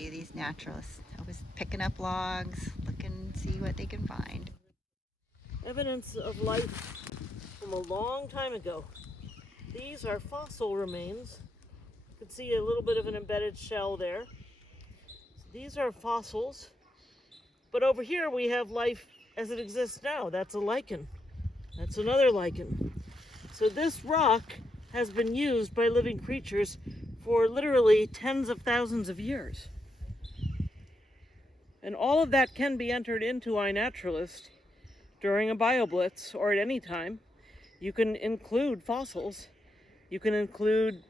you, these naturalists always picking up logs, looking, see what they can find. Evidence of life from a long time ago. These are fossil remains. You can see a little bit of an embedded shell there. These are fossils. But over here we have life as it exists now. That's a lichen. That's another lichen. So this rock has been used by living creatures for literally tens of thousands of years. And all of that can be entered into iNaturalist during a BioBlitz or at any time. You can include fossils. You can include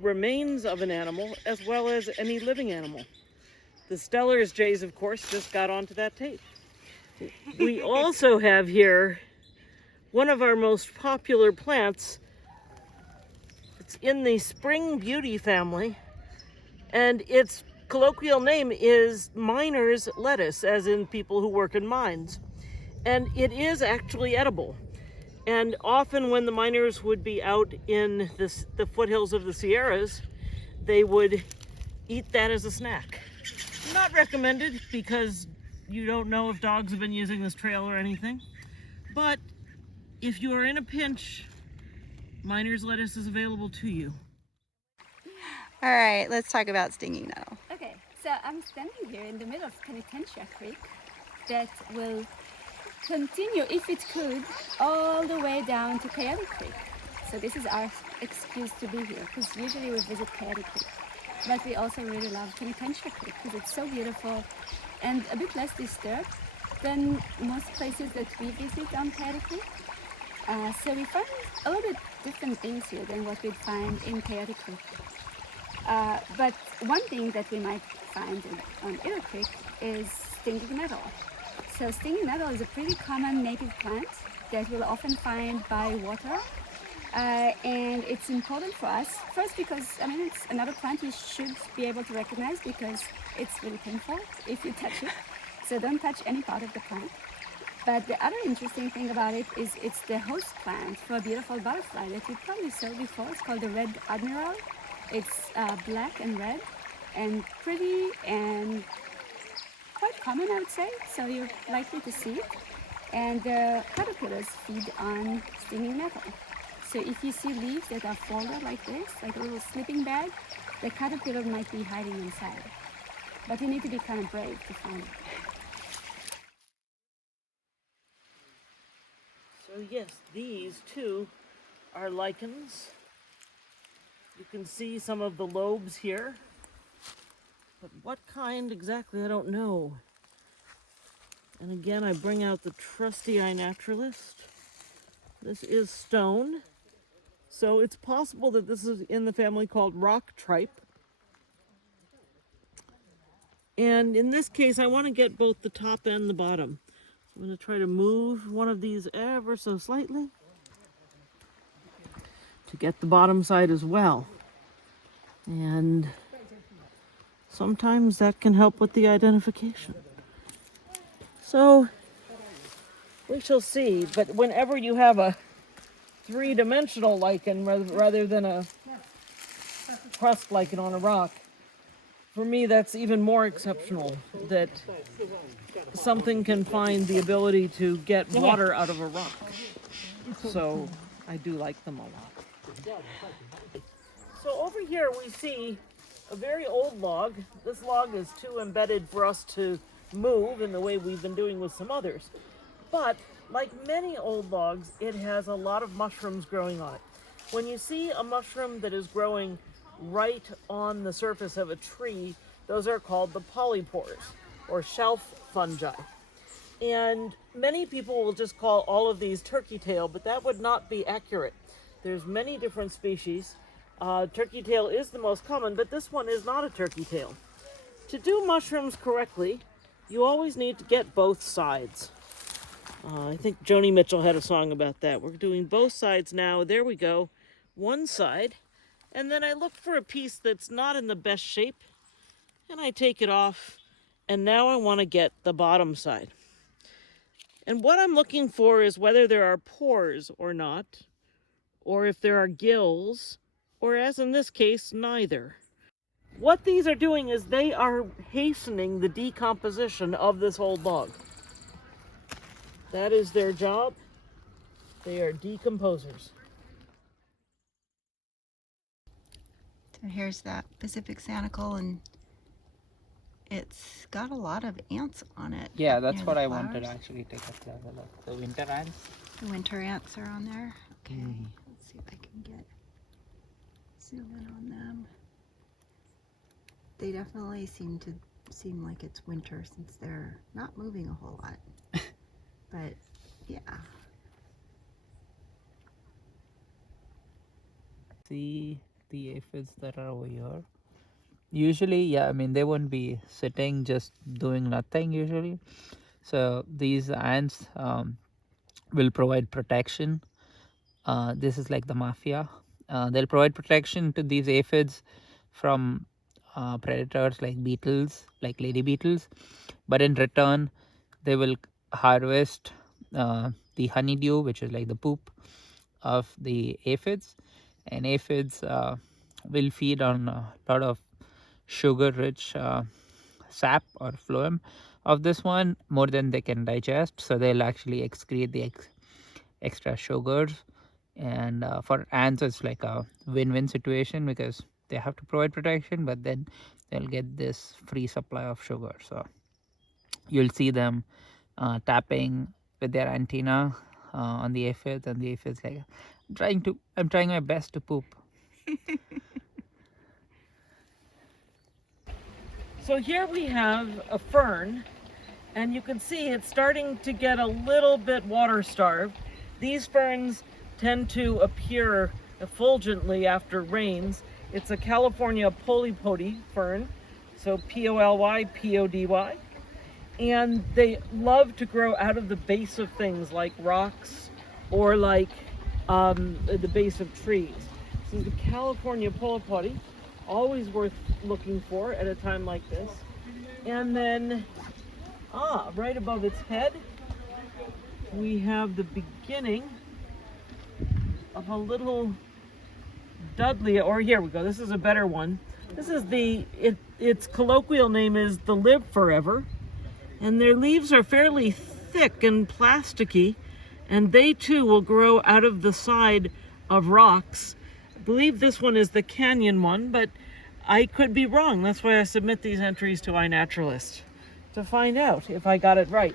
remains of an animal as well as any living animal. The Stellar's jays, of course, just got onto that tape. We also have here one of our most popular plants. It's in the spring beauty family, and its colloquial name is miner's lettuce, as in people who work in mines. And it is actually edible. And often when the miners would be out in the foothills of the Sierras, they would eat that as a snack. Not recommended because you don't know if dogs have been using this trail or anything. But if you are in a pinch, miner's lettuce is available to you. All right, let's talk about stinging nettle. Okay, so I'm standing here in the middle of Penitentiary Creek that will continue, if it could, all the way down to Coyote Creek. So this is our excuse to be here, because usually we visit Coyote Creek. But we also really love Penitentiary Creek because it's so beautiful and a bit less disturbed than most places that we visit on Coyote Creek. So we find a little bit different things here than what we'd find in Coyote Creek. But one thing that we might find on Eagle Creek is stinging nettle. So stinging nettle is a pretty common native plant that we'll often find by water. And it's important for us, first because, it's another plant you should be able to recognize because it's really painful if you touch it. So don't touch any part of the plant. But the other interesting thing about it is it's the host plant for a beautiful butterfly that you probably saw before. It's called the red admiral. It's black and red and pretty and quite common, I would say. So you're likely to see it. And the caterpillars feed on stinging nettle. So if you see leaves that are folded like this, like a little sleeping bag, the caterpillar might be hiding inside. But you need to be kind of brave to find it. So yes, these too are lichens. You can see some of the lobes here. But what kind exactly, I don't know. And again, I bring out the trusty iNaturalist. This is stone. So it's possible that this is in the family called rock tripe. And in this case, I want to get both the top and the bottom. So I'm going to try to move one of these ever so slightly to get the bottom side as well. And sometimes that can help with the identification. So we shall see. But whenever you have a three-dimensional lichen rather than a crust lichen on a rock, for me that's even more exceptional, that something can find the ability to get water out of a rock. So I do like them a lot. So over here we see a very old log. This log is too embedded for us to move in the way we've been doing with some others. But like many old logs, it has a lot of mushrooms growing on it. When you see a mushroom that is growing right on the surface of a tree, those are called the polypores, or shelf fungi. And many people will just call all of these turkey tail, but that would not be accurate. There's many different species. Turkey tail is the most common, but this one is not a turkey tail. To do mushrooms correctly, you always need to get both sides. I think Joni Mitchell had a song about that. We're doing both sides now. There we go. One side. And then I look for a piece that's not in the best shape, and I take it off. And now I want to get the bottom side. And what I'm looking for is whether there are pores or not, or if there are gills, or as in this case, neither. What these are doing is they are hastening the decomposition of this old log. That is their job. They are decomposers. So here's that Pacific Sanicle, and it's got a lot of ants on it. Yeah, up that's near what the I wanted to flowers. actually take a closer look. The winter ants. The winter ants are on there. Okay, Mm. let's see if I can get zoom in on them. They definitely seem like it's winter since they're not moving a whole lot. But yeah. See the aphids that are over here. Usually, yeah, I mean, they won't be sitting just doing nothing usually. So these ants will provide protection. This is like the mafia. They'll provide protection to these aphids from predators like beetles, like lady beetles. But in return, they will harvest the honeydew, which is like the poop of the aphids. And aphids will feed on a lot of sugar rich sap or phloem of this one, more than they can digest, so they'll actually excrete the extra sugars. And for ants it's like a win-win situation, because they have to provide protection, but then they'll get this free supply of sugar. So you'll see them tapping with their antenna on the aphids, and the aphids like, I'm trying my best to poop. So here we have a fern, and you can see it's starting to get a little bit water starved. These ferns tend to appear effulgently after rains. It's a California polypody fern, so Polypody, and they love to grow out of the base of things like rocks or like the base of trees. This is the California polypody, always worth looking for at a time like this. And then, right above its head, we have the beginning of a little Dudley, or here we go, this is a better one. This is its colloquial name is the Live Forever, and their leaves are fairly thick and plasticky, and they too will grow out of the side of rocks. I believe this one is the canyon one, but I could be wrong. That's why I submit these entries to iNaturalist to find out if I got it right.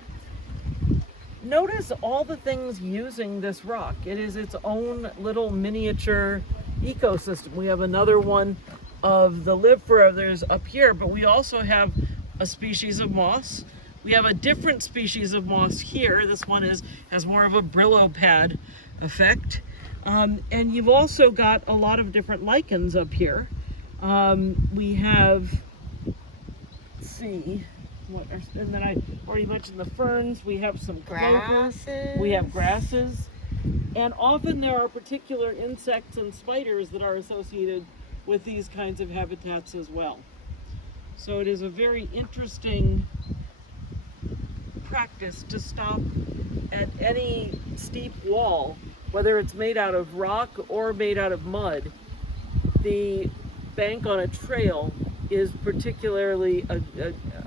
Notice all the things using this rock. It is its own little miniature ecosystem. We have another one of the Live Forevers up here, but we also have a species of moss. We have a different species of moss here. This one has more of a Brillo pad effect. And you've also got a lot of different lichens up here. We have, let's see, and then I already mentioned the ferns. We have some Grasses. We have grasses. And often there are particular insects and spiders that are associated with these kinds of habitats as well. So it is a very interesting practice to stop at any steep wall, whether it's made out of rock or made out of mud. The bank on a trail is particularly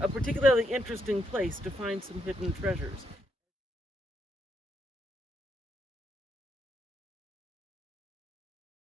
a particularly interesting place to find some hidden treasures.